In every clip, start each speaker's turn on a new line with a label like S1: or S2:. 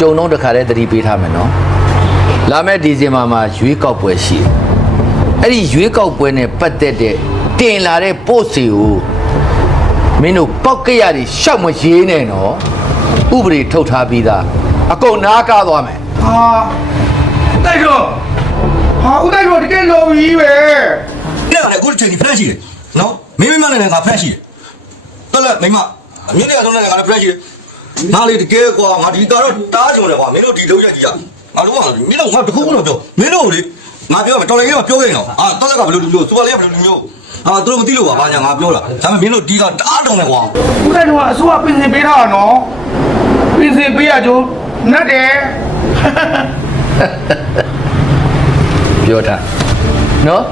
S1: ကြုံတော့တခါတည်းသတိပေးထားမယ်နော်လာမယ့်ဒီဇင်ဘာမှာရွေးကောက်ပွဲရှိတယ်အဲ့ဒီရွေးကောက်ပွဲနဲ့ပတ်သက်တဲ့တင်လာတဲ့ပို့စီကိုမင်းတို့ပောက်ကရတွေရှောက်မရေးနဲ့နော်ဥပဒေထုတ်ထားပြီးသားအကုန်နားကားသွားမယ်
S2: ဟာတိုက်တော့ဟာဦးတိုက်တော့တကယ်လော်ကြီးပဲ
S3: နဲ့ကလည်းအခုချိန်ကြီးဖရက်ရှိတယ်နော်မင်းမမနဲ့လည်းငါဖရက်ရှိတယ်တော်လက်မိမအမြင့်တွေကဆုံးနဲ့ငါလည်းဖရက်ရှိတယ် နားလေတကယ်ကွာငါဒီကတော့တားကြုံတယ်ကွာမင်းတို့ဒီလုံးရက်ကြီးอ่ะငါလုံးဝမင်းတို့ငါတခုခုတော့ပြောမင်းတို့လေငါပြောမယ်တော်လည်းကြီးကပြောခဲ့တော့အာတော်လက်ကဘယ်လိုလူမျိုးစူပါလေးကဘယ်လိုလူမျိုးအာသူတို့မသိလို့ပါဘာညာငါပြောတာဒါပေမဲ့မင်းတို့ဒီကတားတုံတယ်ကွာ
S2: ဦးတိုက်တော့အစိုးရပြင်ဆင်ပေးထားတာနော်ပြင်ဆင်ပေးရကြိုးနတ်တယ်
S1: ပြောထားနော်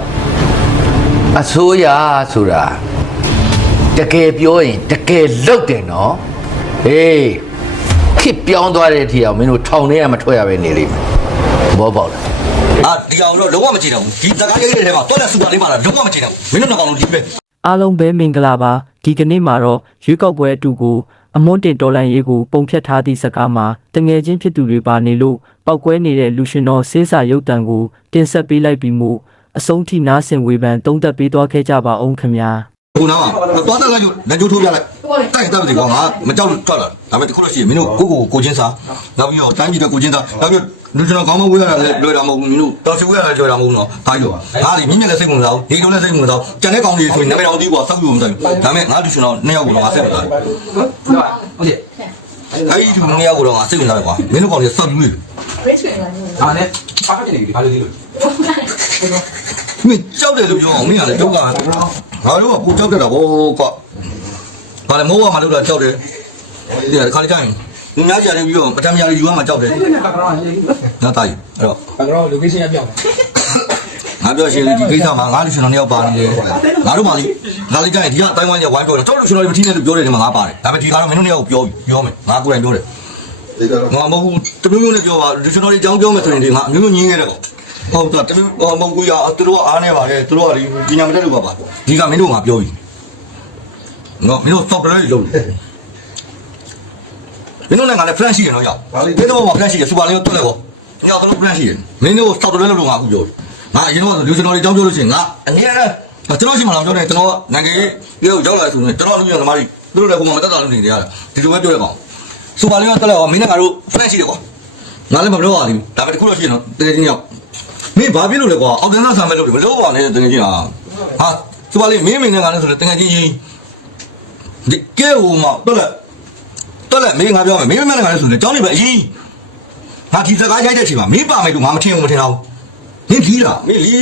S1: အစိုးရဆိုတာတကယ်ပြောရင်တကယ်လုပ်တယ်နော် ဟေးခစ်ပြောင်းသွားတဲ့အထီအောင်မင်းတို့ထောင်ထဲကမထွက်ရပဲနေလိမ့်မယ်ဘောပေါက်လား
S3: အာဒီကောင်တော့လုံးဝမချင်တော့ဘူးဒီစကားရေးတဲ့ထဲမှာတော်လက်စူပါလေးပါလားလုံးဝမချင်တော့ဘူးမင်းတို့နှစ်ကောင်လုံးဒီပဲ
S4: အားလုံးပဲမင်္ဂလာပါဒီကနေ့မှာတော့ရွေးကောက်ပွဲအတူကိုအမွန်းတင်တော်လန်ရေးကိုပုံဖြတ်ထားသည့်စကားမှာတငယ်ချင်းဖြစ်သူတွေပါနေလို့ပောက်ကွဲနေတဲ့လူရှင်တော်စေးစာရုပ်တံကိုတင်ဆက်ပေးလိုက်ပြီးမှအဆုံးထိနားဆင်ဝေဖန်သုံးသပ်ပေးသွားခဲ့ကြပါအောင်ခင်ဗျာ
S3: ခုနကသွားတက်လိုက်လို့လက်ကျိုးထိုးပြလိုက် တိုက်တက်ပြီကွာငါမကြောက်လို့ထွက်လာဒါပေမဲ့တခုလို့ရှိရင်မင်းတို့ကိုကိုကိုချင်းစားနောက်ပြီးတော့တိုင်းပြည်တဲ့ကိုချင်းစားနောက်ပြီးလူကျွန်တော်ကောင်းမဝေးရတာလည်းလွယ်တာမဟုတ်ဘူးမင်းတို့တော်ချဝေးရတာလွယ်တာမဟုတ်ဘူးနော်ဒါကြောငါလေမြင့်မြင့်လည်းစိတ်ဝင်စားဘူးဒီတုံးလည်းစိတ်ဝင်စားဘူးကျန်တဲ့ကောင်တွေဆိုရင်နာမည်တော်သေးပေါ့စောက်ယူမဆိုင်ဘူးဒါပေမဲ့ငါလူကျွန်တော်နှစ်ယောက်ကိုတော့ငါစိတ်ဝင်စားတယ်
S5: ဟုတ်တယ်
S3: အဲ့ဒီလူနှစ်ယောက်ကိုတော့ငါစိတ်ဝင်စားတယ်ကွာမင်းတို့ကောင်တွေစောက်ယူနေ
S5: အာနဲ့ပါခက်နေပြီဘာလို့လဲလို့
S3: မင်းကြောက်တယ်လို့ပြောအောင်မင်းကလည်းကြောက်ကငါတို့ကကိုကြောက်တယ်တာဗောကွာ ဘာလဲမိုးကမှလို့တော့ကြောက်တယ်ဒီကခါလေးကြရင်လူများကြတယ်ပြီးတော့ပထမရယူရမှကြောက်တယ်
S5: ဘာကတော့ရေး
S3: နားတာယူအဲ့တော့
S5: ဘာကတော့ location ရပြောင်း
S3: ငါပြောရှင်ဒီကိစ္စမှာငါလူရှင်တော်နှစ်ယောက်ပါနေတယ်ငါတို့ပါလိဒါလေးကြရင်ဒီကအတိုင်းဝိုင်းရဲ့ဝိုင်းပြောတယ်တော်လူရှင်တော်တွေမထီးနဲ့လို့ပြောတယ်ဒီမှာငါပါတယ်ဒါပေမဲ့ဒီကတော့မင်းတို့နှစ်ယောက်ပြောပြောမယ်ငါကိုယ်တိုင်ပြောတယ်ငါမဟုတ်ဘူးတမျိုးမျိုးနဲ့ပြောပါလူရှင်တော်တွေအကြောင်းပြောမယ်ဆိုရင်ဒီငါအမျိုးမျိုးညင်းခဲ့တယ်ကောဟုတ်တော့တမျိုးမဟုတ်ဘူးရသူတို့ကအားနေပါတယ်သူတို့ကဒီပညာမတတ်လို့ပါပါဒီကမင်းတို့ငါပြောပြီ နော်မင်းတို့ software တွေလုပ်တယ်မင်းတို့လည်းငါလည်း flash ရှိတယ်နော်ရောက်မင်းတို့က flash ရှိတယ် super လေးကိုတွက်လိုက်ပေါ့ညောက်တော့ flash ရှိတယ်မင်းတို့ software လုပ်လို့ငါအခုပြောငါအရင်တော့လူရှင်တော်တွေအကြောင်းပြောလို့ရှိရင်ငါအငြင်းနဲ့ကျွန်တော်ရှိမှလာပြောတယ်ကျွန်တော်နိုင်ငံရေးရောက်ရောက်လာဆိုရင်ကျွန်တော်လူမျိုးသမားတွေသူတို့လည်းဟိုမှာမတက်တာလို့နေကြတာဒီလိုပဲပြောရကောင် super လေးကတွက်လိုက်ပါမင်းနဲ့ငါတို့ flash ရှိတယ်ကွာငါလည်းမပြောရဘူးဒါပေမဲ့တခုတော့ရှိရင်တော့တကယ်ချင်းရောက်မင်းဘာဖြစ်လို့လဲကွာအောက်တင်သားဆံမဲ့လို့မလို့ပါနဲ့တကယ်ချင်းဟာဟာ super လေးမင်းမင်းနဲ့ငါလည်းဆိုတော့တကယ်ချင်းချင်း ဒီကဲဟိုမှာတွက်လိုက်တော်လက်မင်းငါပြောမယ်မင်းမင်းနဲ့ငါလည်းဆိုနေကြောင်းနေပဲအရင်ငါဒီစကားရိုက်တဲ့အချိန်မှာမင်းပါမယ်လို့ငါမထင်ဘူးမထင်တော့မင်းကြီးလားမင်းလီ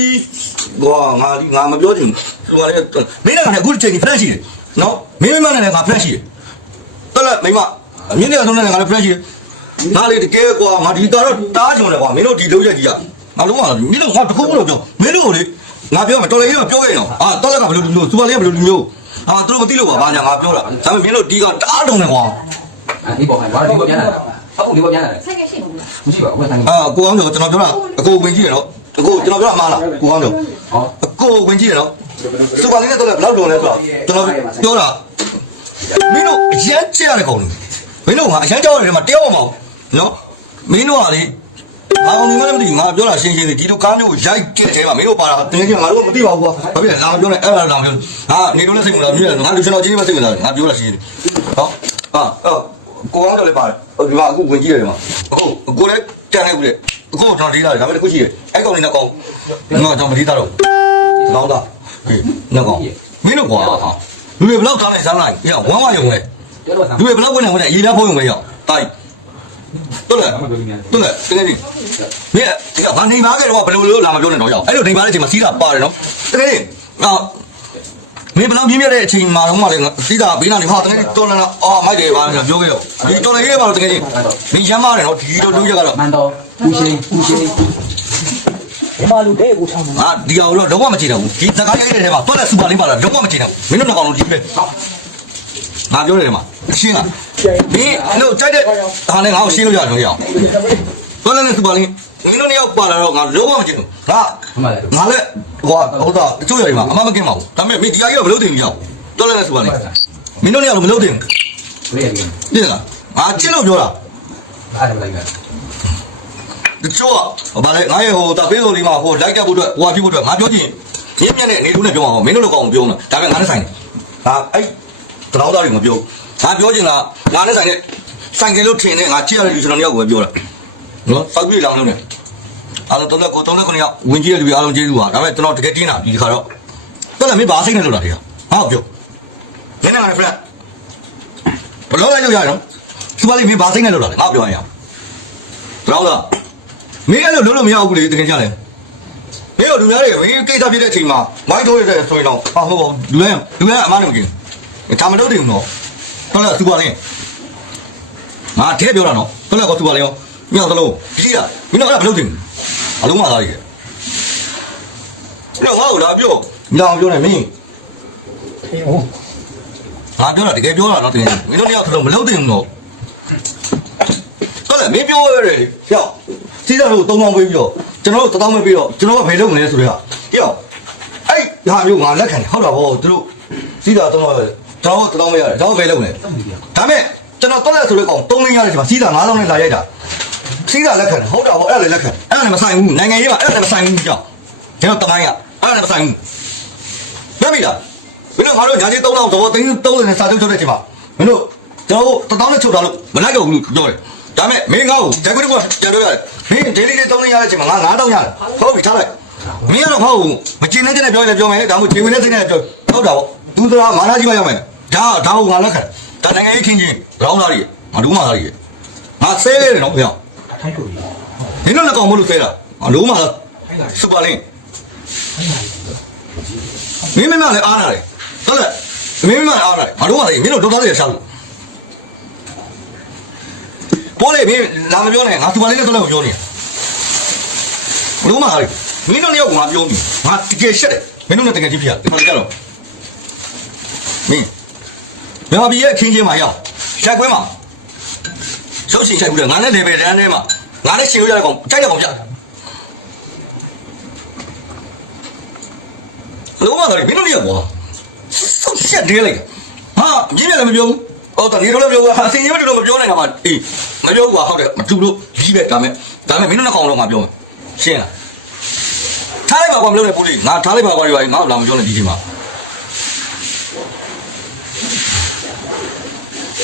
S3: ကွာငါဒီငါမပြောချင်ဘူးဒီမှာလည်းမင်းနဲ့ငါလည်းအခုချိန်ကြီး flash ရှိတယ်နော်မင်းမင်းနဲ့လည်းငါ flash ရှိတယ်တော်လက်မိမအမြင့်တဲ့ဆုံးနဲ့ငါလည်း flash ရှိတယ်ဒါလေတကယ်ကွာငါဒီကတော့တားကြုံတယ်ကွာမင်းတို့ဒီလုံးရက်ကြီးကငါလုံးဝမင်းတို့ငါတခုခုတော့ပြောမင်းတို့လေငါပြောမယ်တော်လေးကပြောခဲ့တော့အာတော်လက်ကဘယ်လိုလူမျိုးစူပါလေးကဘယ်လိုလူမျိုး အာသူတို့မသိလို့ပါဘာညာငါပြောတာဒါပေမဲ့မင်းတို့ဒီကတားတုံတယ်ကွာ
S5: ဒီပေါ်မှာဘာလို့ဒီပေါ်ပြန်လာတာအခုဒီပေါ်ပြန်လာတယ်
S6: ဆိုင်ကရှိဘူးလား
S5: မရှိပါဘူးဘယ်တိုင်း
S3: အာကိုအောင်ကျော်ကျွန်တော်ပြောတာအကိုဝင်ကြည့်ရနော်အကိုကျွန်တော်ပြောတာမှားလားကိုအောင်ကျော်
S5: ဟော
S3: အကိုဝင်ကြည့်ရနော်စူပါလေးနဲ့တော့ဘယ်လောက်လုံးလဲဆိုတော့ကျွန်တော်ပြောတာမင်းတို့အရန်ကြက်ရတဲ့ကောင်လို့မင်းတို့ကအရန်ကြောက်ရတဲ့မှာတယောက်မှမဟုတ်နော်မင်းတို့ကလေ ဘာကောင်ဒီမလည်းမသိငါပြောတာရှင်းရှင်းလေးဒီလိုကားမျိုးရိုက်ကြက်တယ်မှာမင်းတို့ပါတာတကယ်ကြီးငါတို့မသိပါဘူးကွာဘာဖြစ်လဲလာမပြောနဲ့အဲ့ဒါလာမပြောဟာနေတော့လည်းစိတ်ဝင်စားမြင်ငါလူကျွန်တော်ကြီးမစိတ်ဝင်စားငါပြောတာရှင်းရှင်းဟောဟာအော်ကိုအောင်ကျော်လည်းပါတယ်ဟိုဒီမှာအခုဝင်ကြည့်ရတယ်မှာအခုကိုလည်းကြံနေဘူးလေအခုတော့လေးလာတယ်ဒါပေမဲ့တခုရှိတယ်အဲ့ကောင်လေးနဲ့ကောင်ငါတော့မလေးသားတော့ကောင်းတာဟေးနဲ့ကောင်မင်းတို့ကွာဟာလူတွေဘလောက်သားလိုက်စားလိုက်ရဝမ်းဝရုံပဲ
S5: ပြောတော့ဆမ်း
S3: လူတွေဘလောက်ဝင်နေဝင်နေရေးပြဖုံးရုံပဲရောက်တိုက် တော်လား
S5: ဘာမှပြောနေတယ်
S3: တော်လားတကယ်ကြီးမင်းဒီကဘာနေပါခဲ့တော့ဘယ်လိုလိုလာမပြောနဲ့တော့ရောက်အဲ့လိုနေပါတဲ့အချိန်မှာစီးတာပါတယ်နော်တကယ်ကြီးဟာမင်းဘလောက်မြင်းမြတ်တဲ့အချိန်မှာတော့မှလည်းစီးတာဘေးနာနေဟာတကယ်တော်လာအော်မိုက်တယ်ပါပြောခဲ့ရောဒီတော်လည်းရေးပါတော့တကယ်ကြီးမင်းရမ်းမာတယ်နော်ဒီလိုလုပ်ရကတော့
S5: မန်တော်ဦးရှိဦးရှိဒီမှာလူတဲ့ကိုထောင်းမှာ
S3: ဟာဒီအောင်တော့တော့မချေတော့ဘူးဒီစကားရိုက်တဲ့ထဲမှာတော်လည်းစူပါလေးပါတော့တော့မချေတော့ဘူးမင်းတို့ကောင်လုံးဒီပဲငါပြောတယ်မှာ ရှင်းလားမင်းတို့ကြိုက်တဲ့ဟာနဲ့ငါ့ကိုရှင်းလို့ရတယ်ရအောင်တော်လည်းစူပါလေးမင်းတို့နှစ်ယောက်ပါလာတော့ငါလုံးဝမချေဘူးငါ
S5: မှန်ပါတယ်
S3: ငါလည်းဟိုဟုတ်တာတချို့ရည်မှာအမမကင်းပါဘူးဒါပေမဲ့မင်းဒီအကြီးကမလုပ်တင်ဘူးရအောင်တော်လည်းစူပါလေးမင်းတို့နှစ်ယောက်မလုပ်တင်ဘူး
S5: ဘယ်ရည်
S3: သိလားငါချစ်လို့ပြောတာ
S5: အဲ့ဒါလိုက်မယ်
S3: တချို့ကဘာလဲငါရဲ့ဟိုတာဖေးလိုလေးမှာဟိုလိုက်တက်ဖို့အတွက်ဟိုဟာဖြစ်ဖို့အတွက်ငါပြောချင်ရင်းမြက်နဲ့နေလူနဲ့ပြောမှာမင်းတို့လည်းကောင်းအောင်ပြောမှာဒါပေမဲ့ငါနဲ့ဆိုင်တယ်ငါအဲ့ကတော့သားတွေမပြော ငါပြောချင်တာငါနဲ့ဆိုင်တဲ့ဆိုင်ကလေးထင်နေငါကြည့်ရတဲ့လူကျွန်တော်တယောက်ကိုပဲပြောတာနော်စောက်ပြေးလောင်လုံးနဲ့အားလုံးတော့ကိုတုံးလက်ခုနှစ်ယောက်ဝင်ကြည့်ရလူအားလုံးကျေးဇူးပါဒါပေမဲ့ကျွန်တော်တကယ်တင်းတာဒီခါတော့တော့လည်းမင်းဘာစိတ်နဲ့လုပ်တာတည်းဟာပြောနင်းနေငါနဲ့ဖရက်ဘလို့လိုက်လို့ရအောင်စပါလိမင်းဘာစိတ်နဲ့လုပ်တာလဲငါပြောရအောင်တော့လားမင်းအဲ့လိုလုံးလို့မရဘူးလေတကယ်ကြတယ်မင်းတို့လူများတွေမင်းကိစ္စဖြစ်တဲ့အချိန်မှာမိုက်ထိုးရတဲ့ဆိုရင်တော့ဟာဟုတ်ပါလူလဲလူလဲအမှန်တကယ်ဒါမလုပ်တယ်ဘူးနော်ဟု တ်လားစူပါလင်းငါထဲပြောတာနော်ဟုတ်လားကောစူပါလင်းရောမြောက်သလုံးကြီးတာမင်းတို့အဲ့ဒါမလုပ်တယ်ဘူးအလုံးမသားကြီးတယ်တော့ငါ့ကိုလာပြောညောင်ပြောနေမင်း
S5: အေးဟုတ်
S3: ငါပြောတာတကယ်ပြောတာနော်တကယ်မင်းတို့တယောက်သလုံးမလုပ်တယ်ဘူးနော်ဟုတ်လားမင်းပြောရတယ်ရောက်စီးတာလို့3000ပေးပြီးတော့ကျွန်တော်တို့1000ပဲပြီးတော့ကျွန်တော်ကဘယ်လုပ်မလဲဆိုတော့ပြောအဲ့ဟာမျိုးငါလက်ခံတယ်ဟုတ်တာဗောသူတို့စီးတာ3000ပဲ ကျွန်တော်က1000ပဲရတယ်ကျွန်တော်ဘယ်လုပ်မလဲ
S5: တောင်းပြီဗျာ
S3: ဒါမဲ့ကျွန်တော်တော့လက်ဆိုတဲ့ကောင်3လင်းရတဲ့ချိန်မှာစီးတာ9000နဲ့လာရိုက်တာစီးတာလက်ခံတယ်ဟုတ်တာဗောအဲ့ဒါလည်းလက်ခံအဲ့ဒါလည်းမဆိုင်ဘူးနိုင်ငံရေးမှာအဲ့ဒါလည်းမဆိုင်ဘူးကြောက်ကျွန်တော်တမိုင်းကအဲ့ဒါလည်းမဆိုင်ဘူးမှတ်ပြီလားမင်းတို့ငါတို့ညာကြီး3000သဘောသိန်း30နဲ့စာချုပ်ချုပ်တဲ့ချိန်မှာမင်းတို့ကျွန်တော်တို့1000နဲ့ချုပ်တာလို့မလိုက်တော့ဘူးလို့ပြောတယ်ဒါမဲ့မင်းငါ့ကိုဂျက်ကွတ်ကပြန်ပြောရတယ်မင်း daily လေး3လင်းရတဲ့ချိန်မှာငါ9000ရတယ်ဟုတ်ပြီထားလိုက်မင်းကတော့ဟောမကျင်းတဲ့တဲ့ပြောရင်လည်းပြောမယ်ဒါမှမဟုတ်ကျင်းနေတဲ့စိတ်နဲ့ပြောဟုတ်တာဗောသူတို့ကမာနာကြီးမရောက်မယ် ဒါဒါကိုငါလက်ခံဒါနိုင်ငံရေးခင်းချင်းရောင်းသားကြီးမဒူးမာသားကြီးငါဆဲလေနော်ဗျာ
S5: ထိုင်းလို့ရ
S3: မင်းတို့လည်းကောင်းမလို့ဆဲတာမဒူးမာသားစူပါလင်းမင်းမမလည်းအားနာတယ်ဟုတ်လားမင်းမမလည်းအားနာတယ်မဒူးမာသားကြီးမင်းတို့ဒေါသတွေရှာလို့ပေါ်လေမင်းလာမပြောနဲ့ငါစူပါလင်းနဲ့တော့လည်းပြောနေမဒူးမာသားကြီးမင်းတို့လည်းငါပြောနေငါတကယ်ရှက်တယ်မင်းတို့လည်းတကယ်ကြည့်ပြရဒီမှာကြတော့မင်း မြန်မာပြည်ရဲ့အခင်းချင်းမှာရောက်ရှက်ခွဲမှာရုပ်ရှင်ဆိုင်ဘူးလေငါနဲ့လေပဲတန်းထဲမှာငါနဲ့ရှင်လို့ရတဲ့ကောင်ကြိုက်တဲ့ကောင်ပြလုံးဝတော့မင်းတို့လည်းကွာဆောက်ရှက်သေးလိုက်ဟာမြင်းမြလည်းမပြောဘူးဟောတနေ့တော့လည်းပြောဘူးဟာအစင်ကြီးမတော်မပြောနိုင်တာမှအေးမပြောဘူးကွာဟုတ်တယ်မတူလို့ကြီးပဲဒါမဲ့ဒါမဲ့မင်းတို့နဲ့ကောင်တော့ငါပြောမယ်ရှင်းလားထားလိုက်ပါကွာမလုပ်နဲ့ပူလေးငါထားလိုက်ပါကွာဒီပါငါ့လာမပြောနဲ့ဒီချိန်မှာ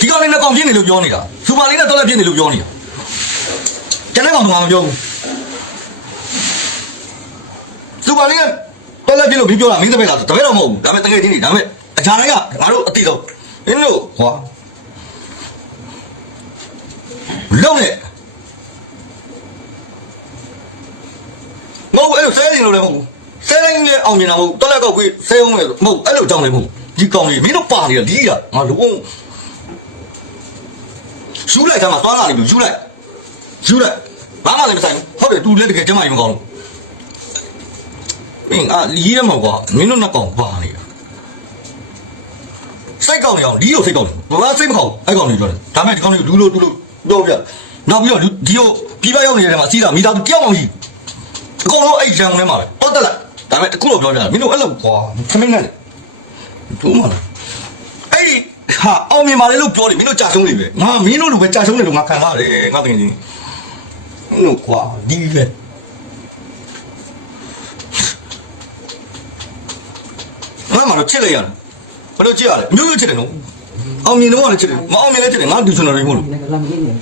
S3: ဒီကောင်လေးနဲ့ကောင်ပြင်းနေလို့ပြောနေတာစူပါလေးနဲ့တော့လည်းပြင်းနေလို့ပြောနေတာကျန်တဲ့ကောင်ကမပြောဘူးစူပါလေးကတော့လည်းပြင်းလို့ပြီးပြောတာမင်းတပည့်လားတပည့်တော့မဟုတ်ဘူးဒါပေမဲ့တကယ်ချင်းနေဒါပေမဲ့အချာတိုင်းကငါတို့အတိဆုံးမင်းတို့ဟောလုံးနဲ့မဟုတ်အဲ့လိုဆဲနေလို့လည်းမဟုတ်ဘူးဆဲတိုင်းလည်းအောင်မြင်တာမဟုတ်ဘူးတော်လက်ကောက်ပြီးဆဲအောင်လည်းမဟုတ်အဲ့လိုကြောင်းလည်းမဟုတ်ဒီကောင်လေးမင်းတို့ပါနေတာဒီကငါလုံး ယူလိုက်တာမှသွားလာနေပြီယူလိုက်ယူလိုက်ဘာမှလည်းမဆိုင်ဘူးဟုတ်တယ်သူလည်းတကယ်ကျမကြီးမကောင်းဘူးမင်းအာလီးရမှာကွာမင်းတို့နှစ်ကောင်ပါနေတာစိတ်ကောင်းနေအောင်လီးကိုစိတ်ကောင်းတယ်ဘာစိတ်မကောင်းအဲ့ကောင်လေးပြောတယ်ဒါမဲ့ဒီကောင်လေးလူလိုတူလိုတော့ပြနောက်ပြီးတော့ဒီကိုပြီးပရောက်နေတဲ့မှာစီးတာမိသားစုတယောက်မှမရှိအကုန်လုံးအဲ့ရန်ကုန်ထဲမှာပဲဟုတ်တယ်လားဒါမဲ့အခုတော့ပြောပြတာမင်းတို့အဲ့လိုကွာခမင်းနဲ့တို့မှလားအဲ့ဒီ ဟာအောင်မြင်ပါလေလို့ပြောတယ်မင်းတို့ကြာဆုံးနေပဲငါမင်းတို့လိုပဲကြာဆုံးနေလို့ငါခံရတယ်ငါတကယ်ချင်းမင်းတို့ကွာဒီပဲငါမှတော့ချစ်လိုက်ရတယ်ဘယ်လိုချစ်ရလဲမျိုးမျိုးချစ်တယ်နော်အောင်မြင်တော့လည်းချစ်တယ်မအောင်မြင်လည်းချစ်တယ်ငါဒူရှင်တော်တွေမို့လို့
S5: လည်းလမ်းကြီးနေ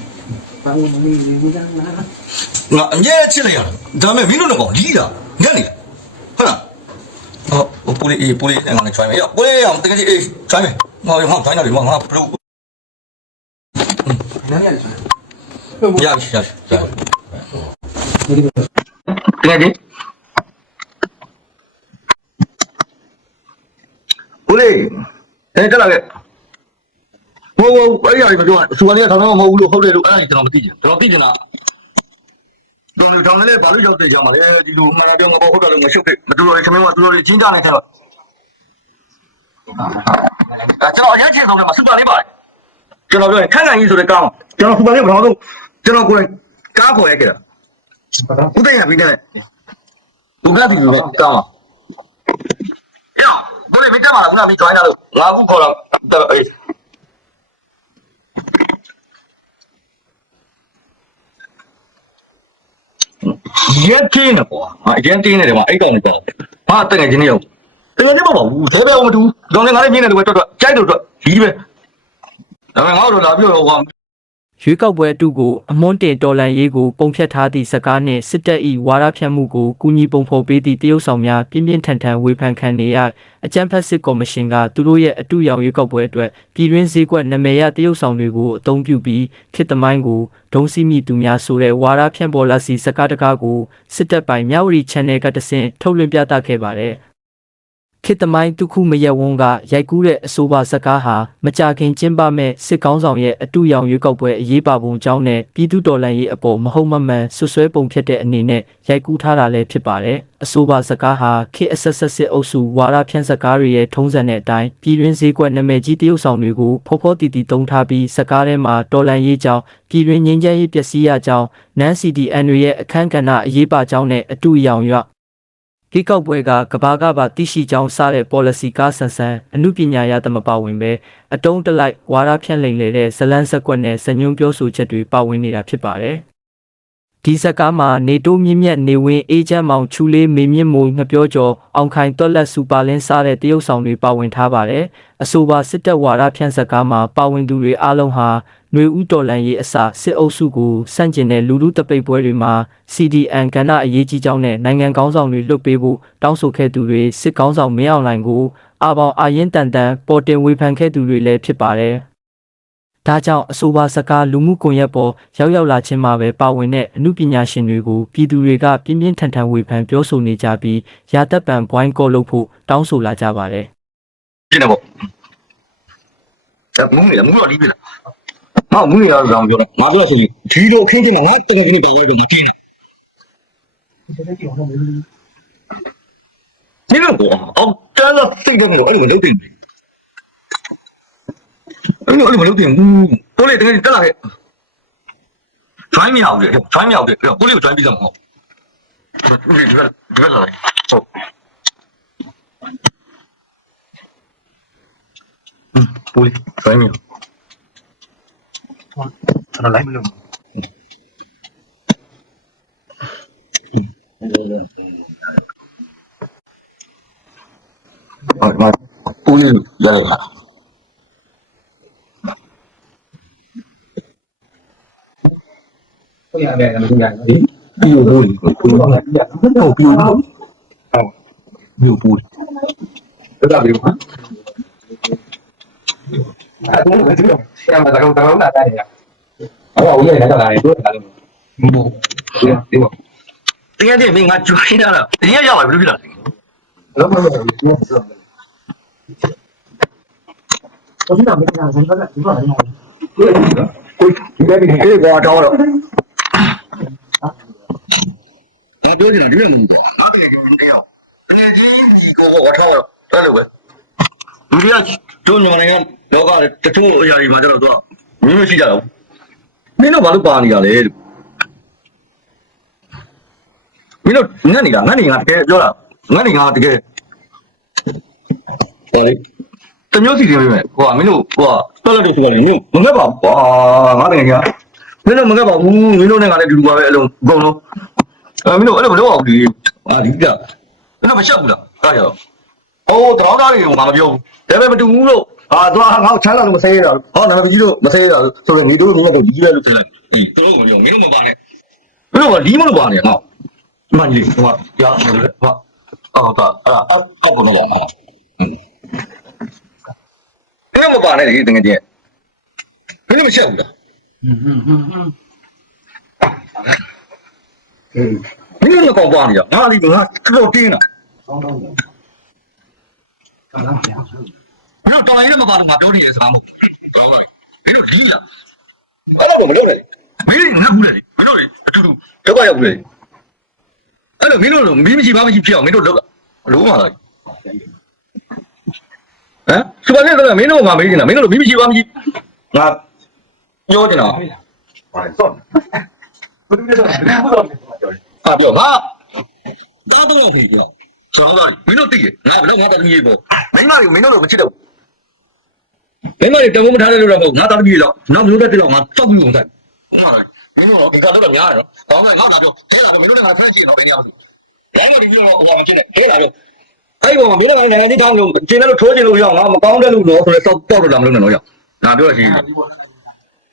S5: ပါဦးမီးမီးကနာ
S3: ငါအမြဲချစ်လိုက်ရတယ်ဒါပေမဲ့မင်းတို့တော့လီးတာငတ်နေဟုတ်လားဟောပူလေးအေးပူလေးငါလည်း try မယ်ရောပူလေးအောင်တကယ်ကြီးအေး try မယ် ငါငါ try နေတယ်ငါငါဘယ်လို
S5: လမ်းရတယ်
S3: ရပြီရပြီရပြီ
S5: ဒီလို
S3: တကယ်ကြီးဦးလေးအဲတက်လာခဲ့ဟိုဟိုအဲ့ဒီအရာပြောစူပါလေးထောင်တော့မဟုတ်ဘူးလို့ဟုတ်တယ်လို့အဲ့ဒါကျွန်တော်မသိချင်ကျွန်တော်သိချင်တာလူလူထောင်နေဘာလို့ရောက်တယ်ကြောင်ပါလဲဒီလိုမှန်တယ်ငါဘောဟုတ်တယ်လို့မရှုပ်ခဲ့မတူလို့ချမင်းကသူတို့ချင်းကြနေတယ် အဲကျွန်တော်အရင်ချင်းဆုံးတယ်မှာစူပါလေးပါတယ်ကျွန်တော်ပြောရင်ခန့်ခန့်ကြီးဆိုတဲ့ကောင်းကျွန်တော်စူပါလေးဘာလို့ကျွန်တော်ကိုယ်ကားခေါ်ရိုက်ခဲ့တာဦးသိန်းကပြီးတယ်ဘူးကပ်ပြီးပဲကောင်းပါယောဘယ်လိုမိတက်မှာလဲခုနကမိ join လာလို့ငါခုခေါ်တော့အေးရက်တင်းနေကွာဟာအရင်တင်းနေတယ်မှာအဲ့ကောင်နေပေါ့ဟာတကယ်ချင်းနေရောက် တကယ်ချင်းမပါဘူးသေးပဲမတူကြောင်လည်းငါလည်းပြင်းနေတယ်ပဲတွတ်တွတ်ကြိုက်တော့တွတ်ဒီပဲဒါပေမဲ့ငါတို့လာပြောတော့ကွာ
S4: ရွေးကောက်ပွဲအတုကိုအမွန်းတင်တော်လန်ရေးကိုပုံဖြတ်ထားသည့်စကားနှင့်စစ်တပ်၏ဝါဒဖြန့်မှုကိုကူညီပုံဖော်ပေးသည့်တရုတ်ဆောင်များပြင်းပြင်းထန်ထန်ဝေဖန်ခံနေရအကြံဖက်စစ်ကော်မရှင်ကသူတို့ရဲ့အတုရောင်ရွေးကောက်ပွဲအတွက်ပြည်တွင်းဈေးကွက်နာမည်ရတရုတ်ဆောင်တွေကိုအသုံးပြုပြီးခေတ်သမိုင်းကိုဒုံစီမိသူများဆိုတဲ့ဝါဒဖြန့်ပေါ်လာစီစကားတကားကိုစစ်တပ်ပိုင်မြဝတီ channel ကတဆင့်ထုတ်လွှင့်ပြသခဲ့ပါတယ်။ ခေတ်သမိုင်းတစ်ခုမရက်ဝန်းကရိုက်ကူးတဲ့အဆိုပါဇာတ်ကားဟာမကြခင်ကျင်းပမဲ့စစ်ကောင်းဆောင်ရဲ့အတူရောင်ရွေးကောက်ပွဲအရေးပါပုံကြောင်းနဲ့ပြည်သူတော်လှန်ရေးအပေါ်မဟုတ်မမှန်ဆွဆွဲပုံဖြစ်တဲ့အနေနဲ့ရိုက်ကူးထားတာလည်းဖြစ်ပါတယ်။အဆိုပါဇာတ်ကားဟာခေတ်အဆက်ဆက်စစ်အုပ်စုဝါဒဖြန့်ဇာတ်ကားတွေရဲ့ထုံးစံတဲ့အတိုင်းပြည်တွင်းဈေးကွက်နာမည်ကြီးတရုတ်ဆောင်တွေကိုဖော်ဖော်တီတီတုံးထားပြီးဇာတ်ကားထဲမှာတော်လှန်ရေးကြောင်းပြည်တွင်းငြိမ်းချမ်းရေးပျက်စီးရကြောင်းနန်း CDN တွေရဲ့အခမ်းကဏ္ဍအရေးပါကြောင်းနဲ့အတူရောင်ရွ ဒီကောက်ပွဲကကဘာကပါတိရှိကြောင်းစားတဲ့ policy ကားဆန်ဆန်အမှုပညာရသမပါဝင်ပဲအတုံးတလိုက်ဝါရဖြန့်လိမ်လေတဲ့ဇလန်းဆက်ကွက်နဲ့စညွှန်းပြောဆိုချက်တွေပါဝင်နေတာဖြစ်ပါတယ် ဒီဇက်ကားမှာနေတိုးမြင့်မြတ်နေဝင်းအေဂျင့်မောင်ချူလေးမေမြင့်မိုးငပြောကျော်အောင်ခိုင်တွက်လက်စူပါလင်းစားတဲ့တရုတ်ဆောင်တွေပါဝင်ထားပါတယ်အဆိုပါစစ်တပ်ဝါဒဖြန့်ဇက်ကားမှာပါဝင်သူတွေအားလုံးဟာຫນွေဥတော်လန်ရေးအစစစ်အုပ်စုကိုစန့်ကျင်တဲ့လူလူတပိတ်ပွဲတွေမှာ CDN ကဏ္ဍအရေးကြီးကြောင်းနဲ့နိုင်ငံကောင်းဆောင်တွေလွတ်ပေးဖို့တောင်းဆိုခဲ့သူတွေစစ်ကောင်းဆောင်မင်းအောင်လှိုင်ကိုအာပေါင်အာရင်တန်တန်ပေါ်တင်ဝေဖန်ခဲ့သူတွေလည်းဖြစ်ပါတယ်။ ဒါကြောင့်အဆိုပါစကားလူမှုကွန်ရက်ပေါ်ရောက်ရောက်လာခြင်းမှာပဲပါဝင်တဲ့အမှုပညာရှင်တွေကိုပြည်သူတွေကပြင်းပြင်းထန်ထန်ဝေဖန်ပြောဆိုနေကြပြီးရာသက်ပံဘွိုင်းကော့လုပ်ဖို့တောင်းဆိုလာကြပါတယ်။
S3: ပြင်းနေပေါ့ဒါမုန်းနေတယ်မုန်းတော့လီးပြီလားငါမုန်းနေရတော့ပြောတယ်ငါပြောဆိုရင်ဒီလိုခင်းချင်းမှာငါတကယ်ကြီးနေတယ်ပဲမကြည့်နေနေတော့အော်တန်းတော့စိတ်တယ်လို့အဲ့လိုမလုပ်တင်ဘူး အဲ့လိုအဲ့လိုမလုပ်တင်ဘူးကိုလေတကယ်တက်လာခဲ့ join မရဘူးလေ join မရဘူးလေကိုလေကို join ပြီးစမ်းမဟုတ်ဒီကဒီကလာလိုက်ဟုတ်ကိုလေ join မရ
S2: ကျွန်တော်လိုက်မလို့
S3: ဟုတ်မှာကိုလေရရခါ
S2: ဟုတ်ရတယ်မဟု တ်ရတယ်ဒီ
S3: ပြီးလို့လို့ကိုလေ
S2: ဟုတ်ရတယ်ဟုတ်ပြီဟုတ်
S3: မြို့ပူ
S2: ဒါကပြီးပါအဲ့ဒါကိုဒီလိုဆရာမတော်တော်လာတယ်ရအော်ဦးရနေတာလာတယ်တို့လာလို့မဟုတ်ဒီဒီမ
S3: တကယ်တည်းမင်းငါ join တာလားတကယ်ရောက်ပါ ။ဘာပြောချင်တာဒီလို
S2: မဟုတ်
S5: ဘူး။နော
S2: က်တကယ်ကြုံတယောက်။
S3: ငယ်ချင်းဒီကိုကိုဝထောက်တော့လို့ပဲ။ဒီကတို့ညီမနိုင်ငံလောကတချို့အရာတွေမှာကျတော့သူကမင်းမရှိကြတော့။မင်းတို့ဘာလို့ပါနေကြလဲလို့။မင်းတို့ငတ်နေတာငတ်နေငါတကယ်ပြောတာငတ်နေငါတကယ်။ဟုတ်လေ။တမျိုးစီတင်ပေးမယ်။ဟိုကမင်းတို့ဟိုကတော်တော်တူတူကလည်းမင်းမငတ်ပါဘူး။ဟာငါတကယ်က မင်းတို့မငတ်ပါဘူးမင်းတို့နဲ့ငါလည်းအတူတူပါပဲအလုံးအကုန်လုံးအဲမင်းတို့အဲ့လိုမလုပ်အောင်ဒီအာဒီကမင်းတို့မရှက်ဘူးလားအားရတော့အိုးတောင်းသားတွေကိုငါမပြောဘူးဒါပေမဲ့မတူဘူးလို့
S2: အာသူကငါ့ချမ်းသာလို့မဆေးရတော့
S3: ဟောနာမည်ကြီးတို့မဆေးရဆိုတော့ညီတို့ညီမတို့ကြီးရဲလို့ပြောလိုက်အေးသူတို့မပြောမင်းတို့မပါနဲ့မင်းတို့ကလီးမလို့ပါနဲ့ဟောမှန်ကြီးဟိုကရာဟောအော်ကအာအောက်ပေါ်တော့ဟောအဲ့မပါနဲ့ဒီတကယ်ကြီးမင်းတို့မချက်ဘူးလား မင်းတို့ကောပါနေကြငါလီငါတော်တင်းတာ
S2: ဆောင်းတော့ဟုတ်
S3: မင်းတို့တော်ရင်မပါတော့ငါပြောနေရစမ်းမို့မင်းတို့လီးလားအဲ့တော့မလုပ်နဲ့မင်းငါဘူးလေမင်းတို့အတူတူဒုက္ခရောက်ဘူးလေအဲ့လိုမင်းတို့မင်းမရှိဘာမရှိဖြစ်အောင်မင်းတို့လုပ်တာလုံးဝလားဟမ်စပါနဲ့တော့မင်းတို့ကမေးနေတာမင်းတို့မင်းမရှိဘာမရှိငါ ပြောနေတာ
S2: ပါဆောင်းဘယ်လိုလဲဆိုတော့ဘယ်လိုလဲပြော
S3: ဟာပြောငါသားတော့ဖေးပြောဆောင်းတော့မင်းတို့သိရငါဘယ်တော့ငါတသမီးရေးပေါ့မင်းမတွေမင်းတို့တော့မချစ်တော့မင်းမတွေတမုံမထားတဲ့လို့တော့မဟုတ်ငါတသမီးတော့နောက်မျိုးသက်တော့ငါတောက်ပြီးဝင်ဆိုင်ဟုတ်လားမင်းတို့ဒီကတော့များတယ်နော်ဘာမှငါ့လာပြောခဲလာပြောမင်းတို့ကငါဆွဲကြည့်တော့ဘယ်နေရာလဲဘာမှဒီပြောဟိုမဖြစ်နဲ့ခဲလာပြောအဲ့ဘောမင်းတို့ကနိုင်ငံကြီးတောင်းလို့ကျင်းတယ်လို့ထိုးကျင်လို့ရအောင်ငါမကောင်းတဲ့လူလို့ဆိုရဲစောက်တောက်လို့လာမလို့နဲ့တော့ရငါပြောရရှိ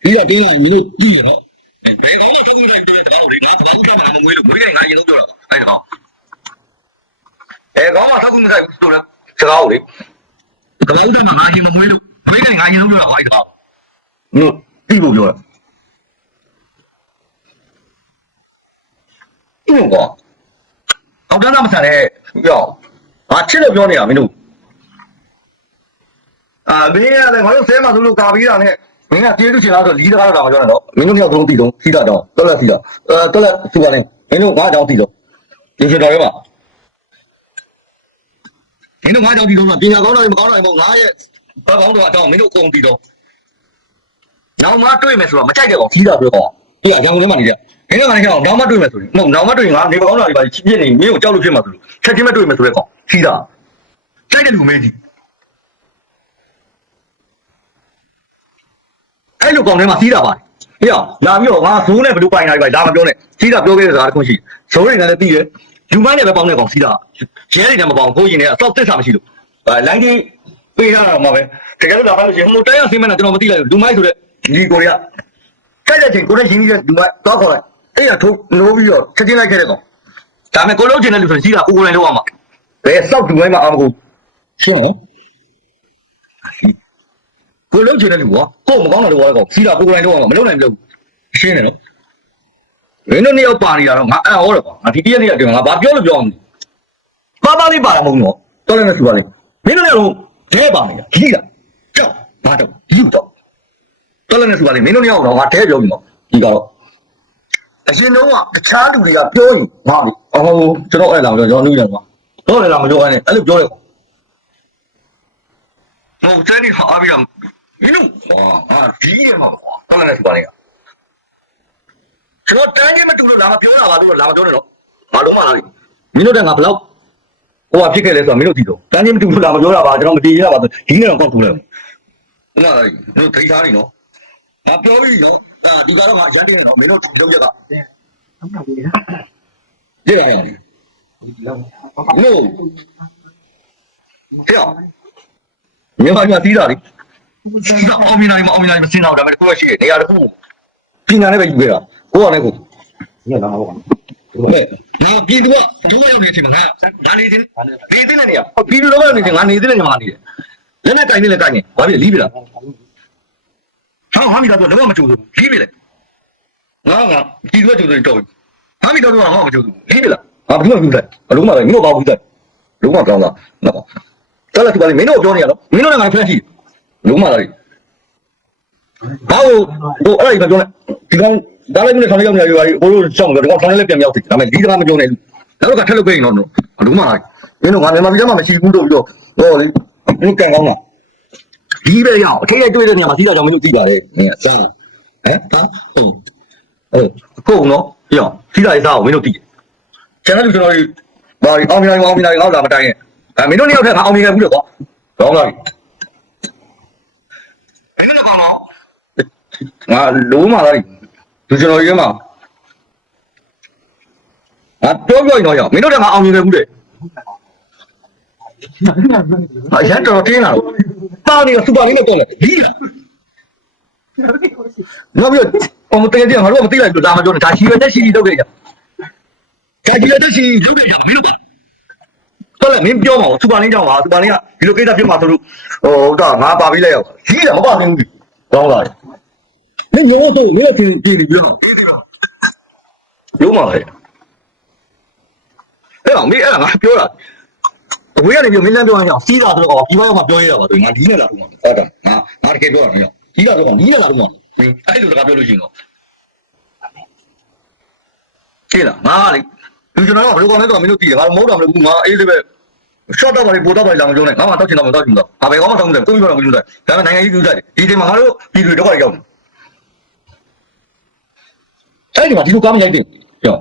S3: ဒီကတင်းမင်းတို့ကြည့်ရနော်ဒီကောင်ကသူ့လိုက်တယ်ကောင်းဒီငါဘာမှမမမွေးလို့မွေးနေငါရင်လို့ပြောတာအဲ့ဒါကောင်အဲကောင်ကသကုမဆိုင်ဘူးဆိုတော့စကားကိုလေကလေးကငါရင်မမွေးလို့မွေးနေငါရင်လို့ပြောတာအဲ့ဒါကောင်နော်ဒီလိုပြောတာအင်းကွာအောက်တန်းသားမဆန်နဲ့ပြောငါချစ်လို့ပြောနေတာမင်းတို့အာမင်းရတယ်ငါတို့ဆဲမှာဆိုလို့ကာပြီးတာနဲ့ မင်းကပြေးလို့ချင်လားဆိုလီးတကားတော့မပြောနဲ့တော့မင်းတို့နှစ်ယောက်သုံးတီသုံးစီးတာတော့တော်လက်စီတာအဲတော်လက်သူပါလေမင်းတို့ငါးတောင်းတီသုံးဒီစတော်ရဲမှာမင်းတို့ငါးတောင်းတီသုံးကပညာကောင်းတော့မကောင်းတော့ဘူးငါရဲ့ဘာကောင်းတော့အတောင်းမင်းတို့ကုန်တီသုံးနောက်မှတွေ့မယ်ဆိုတော့မကြိုက်တဲ့ကောင်စီးတာပြောတော့ဒီကရန်ကုန်ထဲမှာနေကြမင်းတို့ကနေကြောက်နောက်မှတွေ့မယ်ဆိုရင်မဟုတ်နောက်မှတွေ့ရင်ငါနေမကောင်းတာတွေပါချစ်ပြစ်နေမင်းကိုကြောက်လို့ဖြစ်မှာဆိုလို့ချက်ချင်းမတွေ့မယ်ဆိုတဲ့ကောင်စီးတာကြိုက်တဲ့လူမေးကြည့် အဲ့လိုကောင်ထဲမှာစီးတာပါတယ်ဟေ့အောင်လာပြီးတော့ငါဇိုးနဲ့ဘယ်လိုပိုင်တာတွေပါဒါမပြောနဲ့စီးတာပြောခဲ့တဲ့စကားတစ်ခုရှိဇိုးတွေနဲ့လည်းပြီးတယ်လူမိုင်းနဲ့ပဲပေါင်းတဲ့ကောင်စီးတာရဲတွေနဲ့မပေါင်းကိုရင်နဲ့အဆောက်သစ္စာမရှိလို့အဲလိုင်းကြီးပေးရတော့မှာပဲတကယ်လို့လာလို့ရှိရင်ဟိုတိုင်းရစီမံတာကျွန်တော်မသိလိုက်ဘူးလူမိုင်းဆိုတဲ့ဒီကိုရီးယားကြိုက်တဲ့ချိန်ကိုလည်းရင်းပြီးတဲ့ဒီမှာတော့ခေါ်လိုက်အဲ့ဒါထိုးနိုးပြီးတော့ချက်ချင်းလိုက်ခဲ့တဲ့ကောင်ဒါပေမဲ့ကိုလုံးချင်တဲ့လူဆိုရင်စီးတာကိုကိုယ်တိုင်လုပ်ရမှာဘယ်စောက်တူတိုင်းမှာအာမကိုရှင်းနော် ကိုလုံးချင်တဲ့လူကကိုယ်မကောင်းတာလုပ်ရကောင်စီးတာကိုယ်တိုင်လုပ်ရမှာမလုပ်နိုင်ဘူးရှင်းတယ်နော်မင်းတို့နှစ်ယောက်ပါနေတာတော့ငါအဲ့ဟောတယ်ကွာငါဒီတရက်နေ့အတွင်းငါဘာပြောလို့ပြောအောင်ပါပါလေးပါတာမဟုတ်တော့တော်လည်းမစူပါလေမင်းတို့လည်းဒဲပါနေတာကြီးလားကြောက်ဘာတော့ဒီတော့တော်လည်းနဲ့ဆိုပါလေမင်းတို့ညောင်းတော့ငါထဲပြောပြီနော်ဒီကတော့အရင်တော့ကတခြားလူတွေကပြောရင်ဟာလေအော်ကျွန်တော်အဲ့လာမပြောကျွန်တော်နှူးတယ်ကွာတော့လည်းလာမပြောအဲ့နဲ့အဲ့လိုပြောတယ်ဟုတ်တယ်ဒီဟာအပြီးတော့ မင်းတို့ဟာအာဒီရမှာကွာတော်လည်းနဲ့ဆိုပါလေကျွန်တော်တန်းကြီးမတူလို့လာမပြောတာပါတော့လာမပြောနဲ့တော့မလုံးမလားမင်းတို့ကငါဘလောက်ဟိုကဖြစ်ခဲ့လဲဆိုတော့မင်းတို့သိတော့တန်းကြီးမတူလို့လာမပြောတာပါကျွန်တော်မတည်ရတာပါဆိုဒီနေ့တော့ကောက်ထူလိုက်ဟုတ်လားမင်းတို့ထိထားနေနော်။ဒါပြောပြီးတော့ဒီကတော့ငါရန်တင်နော်မင်းတို့လုံးချက်က
S5: ဟုတ်ပါပြီ
S3: ကြည့်ရအောင်
S5: ဒီလောက်။
S3: နို့ဟဲ့။မြန်မာပြည်တီးတာလေ။စီးတာ အောင်မြင်နိုင်မအောင်မြင်နိုင်မစင်တော့ဒါပေမဲ့ကိုယ်ရှိနေရာတစ်ခုပညာနဲ့ပဲယူခဲ့တာ။ကိုကလည်းကို
S5: ညတော့ဟုတ်ပါ
S3: ဟဲ့။ငါပြည်သူကတို့ရောက်နေချိန်မှာငါငါနေသေးနေသေးတဲ့နေရာပြည်သူတော့ရောက်နေချိန်ငါနေသေးတဲ့နေရာမှာနေတယ်။လက်နဲ့ကင်နေလဲကင်နေ။ဘာဖြစ်လဲလီးပြီလား။ဟောဟာမိသားစုတော့မကြိုးဘူးလီးပြီလေ။ငါငါပြည်သူကကြိုးတယ်တော့ဟာမိသားစုကဟောမကြိုးဘူးလီးပြီလား။ဟာဘယ်လိုမှမကြိုးတယ်။အလုံးမလည်းမင်းတို့ဘာဘူးတဲ့။လုံးဝကောင်းတာ။နော်။တော်လည်းဒီပါလေမင်းတို့ပြောနေရတော့မင်းတို့လည်းငါဖက်ရှိ လုံးမလား။ဘာလို့ဟိုအဲ့ဒါကြီးမပြောနဲ့ဒီကောင်ဒါလည်းမင်းထောင်ရောက်နေရပြီဘိုးတို့ရှောင်းတယ်ဒီကောင်ထောင်လည်းပြန်မြောက်တယ်ဒါပေမဲ့ဒီစကားမပြောနဲ့နောက်တော့ကထက်လို့ပြရင်တော့လုံးမလားမင်းတို့ငါမြန်မာပြည်မှာမရှိဘူးတို့ပြီးတော့ဟောလေမင်းကန်ကောင်းလားဒီပဲရအောင်အထက်ရတွေ့တဲ့နေရာမှာစီးတာကြောင့်မင်းတို့သိပါတယ်ဟင်စားဟမ်ဟာဟုတ်အဲကိုနော်ပြောစီးတာရေးစားအောင်မင်းတို့သိတယ်ကျွန်တော်တို့ကျွန်တော်တို့ဘာအောင်မြင်အောင်မြင်အောင်ငါ့လာမတိုင်းရဲ့အဲမင်းတို့နှစ်ယောက်ထက်ငါအောင်မြင်ခဲ့ဘူးလေကွာကောင်းလားမ င်းတို့ကောင်းတော့ငါလုံးမလားဒီကျွန်တော်ရေးမှာငါပြောပြောရင်တော့ရမင်းတို့ကငါအောင်မြင်ခဲ့ဘူးတဲ့ဟာရန်တော်တင်းလာတော့ပါနေစူပါလေးနဲ့တော့လေဒီလားငါပြောအမတဲတဲ့ငါတို့မသိလိုက်ဘူးဒါမှပြောနေတာရှိရတဲ့ရှိရှိလုပ်ခဲ့ကြဒါရှိရတဲ့ရှိလုပ်ခဲ့ကြမင်းတို့ တော်လေမင်းပြောမှာစူပါလင်းကြောင်းပါစူပါလင်းကဒီလိုကိစ္စဖြစ်မှာဆိုလို့ဟိုတော့ငါပါပြီးလိုက်ရောက်ကြီးတယ်မပါသေးဘူးကောင်းလားမင်းညောတော့မင်းကကြည့်ကြည့်ပြီးတော့ကြည့်ကြည့်တော့ရုံးပါလေအဲ့တော့မင်းအဲ့ဒါငါပြောတာအဝေးကနေပြီးမင်းလမ်းပြောရင်စီးတာတော့ဒီဘက်မှာပြောရတာပါဆိုငါဒီနဲ့လာတော့မှာဟုတ်တယ်ငါငါတကယ်ပြောတာနော်ကြီးတာတော့ဒီနဲ့လာတော့မှာအဲ့လိုတကားပြောလို့ရှိရင်တော့ရှင်းလားငါလေ လူကျွန်တော်ကဘယ်လိုကောင်လဲတော့မင်းတို့သိတယ်ငါမဟုတ်တာမလို့ငါအေးလေးပဲ short တော့ပါလေပို့တော့ပါလေလာမပြောနဲ့ငါမှတောက်ချင်တော့မတောက်ချင်တော့ဟာဘယ်ကောင်းမှတောက်မတယ်ကိုကြီးပြောတော့ကိုကြီးပြောတယ်ဒါပေမဲ့နိုင်ငံကြီးပြူကြတယ်ဒီချိန်မှာငါတို့ပြည်သူတွေတော့ရောက်တယ်အဲ့ဒီမှာဒီလိုကားမရိုက်တင်ပြော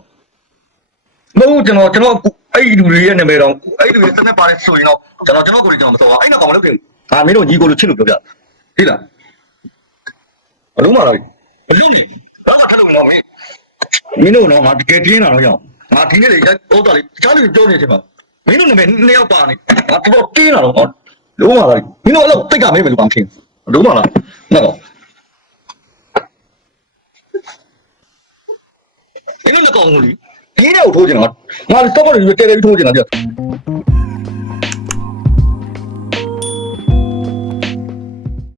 S3: မဟုတ်ကျွန်တော်ကျွန်တော်အဲ့ဒီလူတွေရဲ့နာမည်တော့အဲ့ဒီလူတွေစနေပါတယ်ဆိုရင်တော့ကျွန်တော်ကျွန်တော်ကိုယ်ကျွန်တော်မစောအဲ့နောက်ကောင်မလုပ်တင်ဟာမင်းတို့ညီကိုလိုချစ်လို့ပြောပြဟိလားဘလုံးမလားဘလုံးနေဘာမှထလို့မမင်းမင်းတို့တော့ငါတကယ်ပြင်းလာတော့ရောက်ငါ ဒီနေ့လေဟုတ်တော့လေတခြားလူပြောနေချင်းမှာမင်းတို့နာမည်နှစ်ယောက်ပါနေငါတော်တော်ပြင်းလာတော့ဟောလုံးဝလားမင်းတို့အဲ့လိုတိတ်ကမေးမယ်လို့ပါမဖြစ်လုံးဝလားနော်ကောမင်းတို့လည်းကောင်းလို့လေဒီနေ့ကိုထိုးချင်တော့ငါတော့တော့တဲတဲပြီးထိုးချင်တာပြ